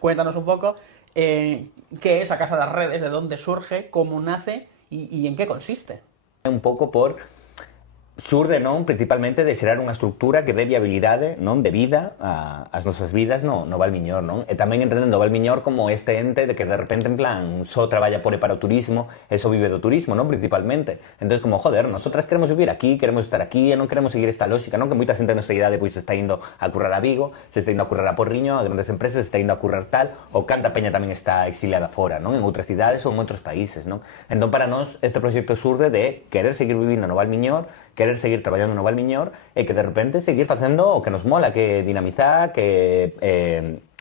Cuéntanos un poco qué es a Casa das Redes, de dónde surge, cómo nace y en qué consiste. Un pouco por xurde, non, principalmente de xerar unha estructura que dé viabilidade, non, de vida ás nosas vidas no Valmiñor, non? E tamén entendendo o Valmiñor como este ente de que de repente en plan só traballa por e para o turismo e só vive do turismo, non, principalmente. Entón como, joder, nosotras queremos vivir aquí, queremos estar aquí e non queremos seguir esta lógica, non? Que moita xente nesta idade pois se está indo a currar a Vigo, se está indo a currar a Porriño, a grandes empresas, se está indo a currar tal, ou canta peña tamén está exiliada fora, non? En outras cidades ou en outros países, non? Entón para nós este proxecto xurde de querer seguir vivindo no Valmiñor, querer seguir traballando no Valmiñor e que de repente seguir facendo o que nos mola, que dinamizar, que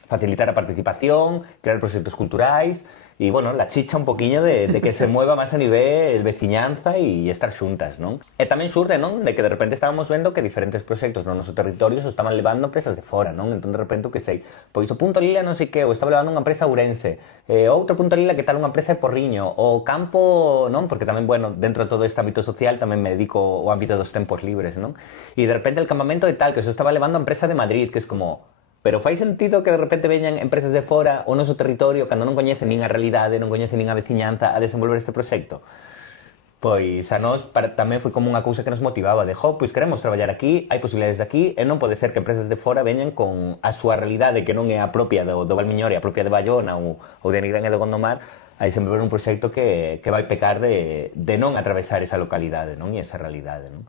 facilitar a participación, crear proxectos culturais e, bueno, la chicha un poquinho de que se mueva máis a nivel veciñanza e estar xuntas, non? E tamén xurde, non? De que de repente estábamos vendo que diferentes proxectos no noso territorio se estaban levando empresas de fora, non? Entón de repente, que sei, pois o Punto Lila non sei que, o estaba levando unha empresa ourense, outro Punto Lila que tal unha empresa de Porriño, o campo, non? Porque tamén, bueno, dentro de todo este ámbito social tamén me dedico ao ámbito dos tempos libres, non? E de repente el campamento de tal, que se estaba levando a empresa de Madrid, que es como... Pero fai sentido que de repente veñan empresas de fora ao noso territorio cando non coñecen nin a realidade, non coñecen nin a veciñanza a desenvolver este proxecto? Pois a nós tamén foi como unha cousa que nos motivaba de, pois queremos traballar aquí, hai posibilidades de aquí e non pode ser que empresas de fora veñan con a súa realidade que non é a propia do Valmiñor e a propia de Bayona ou de Nigrán e de Gondomar a desenvolver un proxecto que vai pecar de non atravesar esa localidade, non? E esa realidade, non?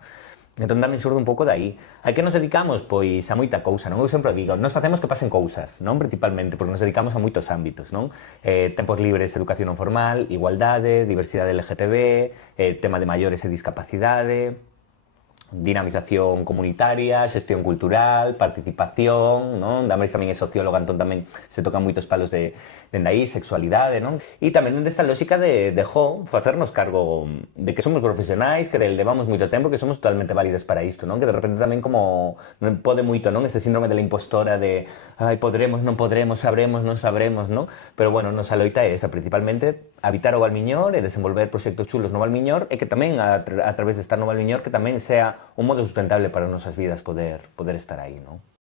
Entón tamén xurde un pouco dai. A que nos dedicamos? Pois a moita cousa, non? Eu sempre digo, nos facemos que pasen cousas, non? Principalmente, porque nos dedicamos a moitos ámbitos, non? Tempos libres, educación non formal, igualdade, diversidade LGTB, tema de maiores e discapacidade, dinamización comunitaria, xestión cultural, participación, non? Damaris tamén é socióloga, entón tamén se tocan moitos palos de aí, sexualidade, non? E tamén desta lógica de facernos cargo de que somos profesionais, que levamos moito tempo, que somos totalmente válidas para isto, non? Que de repente tamén como non pode moito, non? Ese síndrome de la impostora de podremos, non podremos, sabremos, non sabremos, non? Pero bueno, nosa loita é esa, principalmente habitar o Valmiñor e desenvolver proxectos chulos no Valmiñor e que tamén a través de estar no Valmiñor que tamén sea un modo sustentable para as nosas vidas poder estar aí, non?